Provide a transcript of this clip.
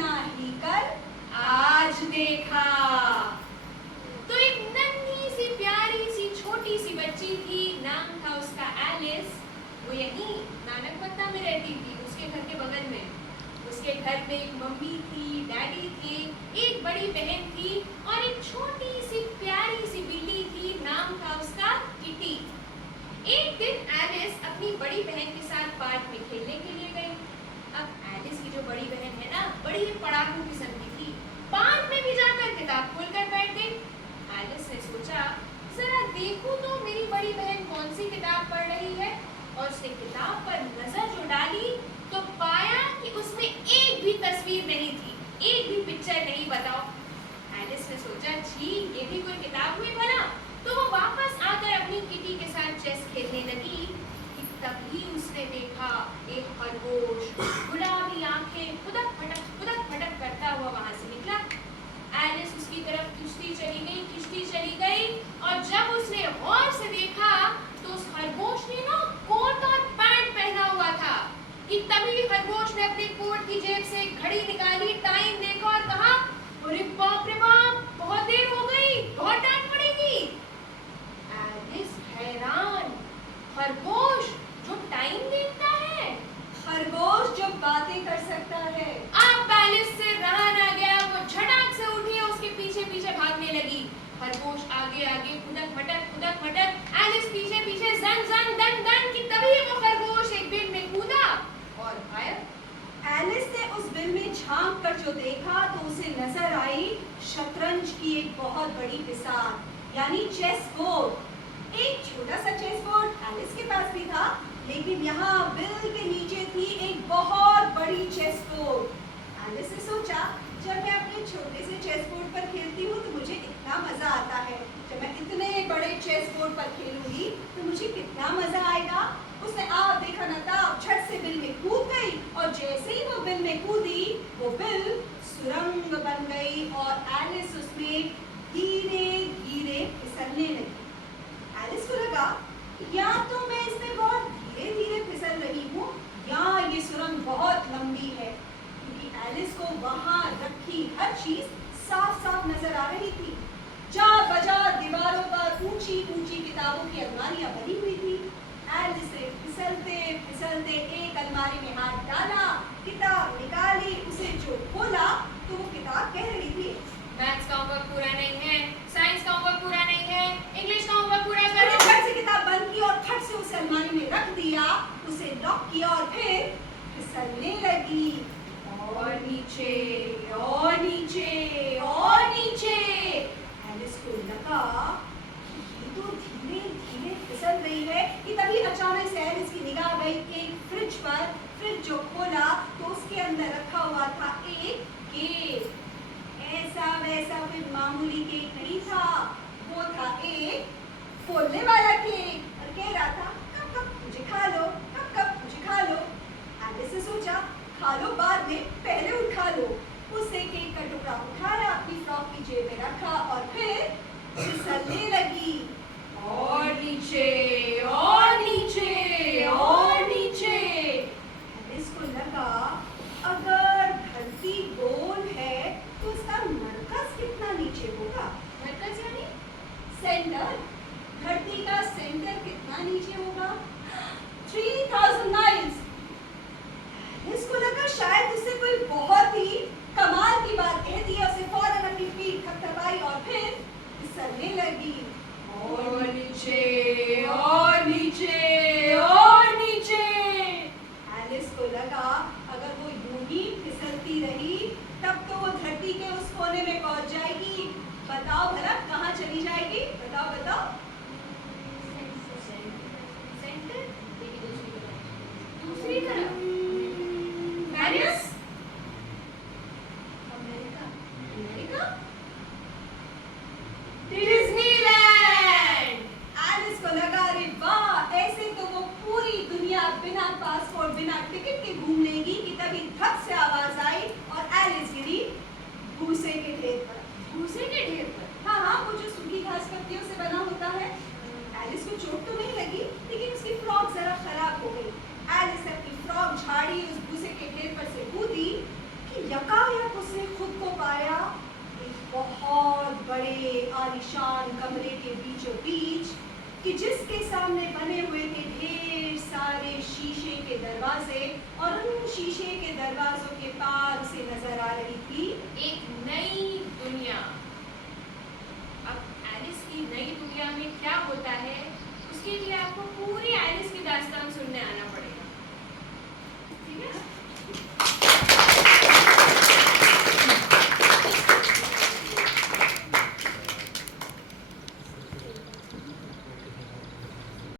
ना ही कल आज देखा। तो एक नन्ही सी प्यारी सी छोटी सी बच्ची थी, नाम था उसका एलिस। वो यहीं नानकपत्ता में रहती थी, उसके घर के बगल में। उसके घर में एक मम्मी थी, डैडी थे, एक बड़ी बहन थी और एक छोटी सी प्यारी सी बिल्ली थी, नाम था उसका किटी। एक दिन एलिस अपनी बड़ी बहन के साथ पार्क में खेलने के लिए गई। अब एलिस की जो बड़ी बहन है ना, बड़ी पढ़ाकू किस्म की थी, पार्क में भी जाकर किताब खोलकर बैठ गई। एलिस ने सोचा, जरा देखूं तो मेरी बड़ी बहन कौन सी किताब पढ़ रही है। और उसने किताब पर नजर जो डाली तो पाया कि उसमें एक भी तस्वीर नहीं थी, एक भी पिक्चर नहीं। बताओ, एलिस ने सोचा, छी, ये भी कोई किताब हुई भला। तो वो वापस आकर अपनी किटी के साथ चेस खेलने लगी कि तभी उसने देखा एक खरगोश गुलाबी आंखें फुदक फटक करता हुआ वहां से निकला। एलिस उसकी तरफ खिंचती चली गई और जब उसने गौर से देखा तो उस खरगोश ने ना कोट और पैंट पहना हुआ था कि तभी खरगोश ने अपने कोट की जेब से घड़ी निकाली, टाइम देखा और कहा, अरे बाप रे बाप, बहुत देर हो गई, बहुत डांट पड़ेगी। एलिस हैरान, खरगोश जो टाइम देखता है, खरगोश जो बातें कर सकता है। अब एलिस से रहा ना गया, वो झटाक से उठी और उसके पीछे पीछे भागने लगी। खरगोश आगे आगे फुदक फटक, एलिस पीछे पीछे जन दन कि तभी वो खरगोश एक बिल में कूदा और गायब। एलिस ने उस बिल में झांक कर जो देखा तो उसे नजर आई शतरंज की एक बहुत बड़ी बिसात, यानी चेस बोर्ड। एक छोटा सा चेस बोर्ड एलिस के पास भी था, लेकिन यहाँ बिल के नीचे थी एक बहुत बड़ी चेस बोर्ड। एलिस ने सोचा, जब मैं अपने छोटे से चेस बोर्ड पर खेलती हूँ तो मुझे इतना मजा आता है, जब मैं इतने बड़े चेस बोर्ड पर खेलूंगी तो मुझे कितना मजा आएगा। उसने आप देखा न तब झट से बिल में कूद गई और जैसे ही वो बिल में कूदी, वो बिल सुरंग बन गई और एलिस उसमें धीरे धीरे फिसलने लगी। एलिस को लगा, या तो मैं इसमें बहुत धीरे धीरे फिसल रही हूँ या ये सुरंग बहुत लंबी है, क्योंकि एलिस को वहां रखी हर चीज साफ साफ नजर आ रही थी। जा बजा दीवारों पर ऊंची ऊंची किताबों की अलमारियां बनी हुई थी। एलिस ने फिसलते फिसलते एक अलमारी में हाथ डाला, किताब निकाली, उसे जो खोला तो वो किताब कह रही थी, मैथ्स का होमवर्क पूरा नहीं है, साइंस का होमवर्क पूरा नहीं है, इंग्लिश का होमवर्क पूरा करो। फट से किताब बंद की और फट से उसे अलमारी में रख दिया, उसे लॉक किया और फिर फिसलने लगी और नीचे और नीचे और नीचे। एलिस को लगा ये तो धीरे धीरे फिसल रही है कि तभी अचानक से एलिस की निगाह गई एक फ्रिज पर। फ्रिज जो खोला तो उसके अंदर रखा हुआ था एक केक। ऐसा वैसा फिर मामूली केक नहीं था, वो था एक फूलने वाला केक और कह रहा था, कब कब मुझे खा लो, कब कब मुझे खा लो। एलिस ने सोचा, खा लो बाद में, पहले उठा लो। उसने केक का टुकड़ा उठाया, अपनी फ्रॉक की जेब में रखा और फिर फिसलने लगी और नीचे और नीचे और नीचे। एलिस को लगा, अगर धरती गोल है तो उसका मरकज कितना नीचे होगा। मरकज यानी सेंटर, धरती का सेंटर कितना नीचे होगा, 3000 माइल्स। इसको लगा शायद उससे कोई बहुत ही कमाल की बात कह दी, उसे फौरन अपनी पीठ थपथपाई और फिर फिसलने लगी और नीचे और नीचे और नीचे। एलिस को लगा, अगर वो यूं ही फिसलती रही तब तो वो धरती के उस कोने में पहुंच जाएगी। बताओ भला कहाँ चली जाएगी, बताओ बताओ। सेंटर, दूसरी तरफ Paris, America, America, Disneyland. Alice को लगा, अरे वाह, ऐसे तो वो पूरी दुनिया बिना पासपोर्ट बिना टिकट के घूम लेगी कि तभी धप से आवाज आई और एलिस गिरी भूसे के ढेर पर। भूसे के ढेर पर? हाँ हाँ, वो जो सूखी घास पत्तियों से बना होता है। एलिस को चोट तो नहीं लगी, लेकिन उसकी फ्रॉक जरा खराब हो गई। एलिस ने अपनी फ्रॉक झाड़ी, उस भूसे के ढेर पर से कूदी कि यकायक को पाया एक बहुत बड़े आलीशान कमरे के बीचों बीच कि जिसके सामने बने हुए थे ढेर सारे शीशे के दरवाजे और उन शीशे के दरवाजों के पार से नजर आ रही थी एक नई दुनिया। अब एलिस की नई दुनिया में क्या होता है उसके लिए आपको पूरी एलिस की दास्तान सुनने आना पड़ेगा, ठीक है?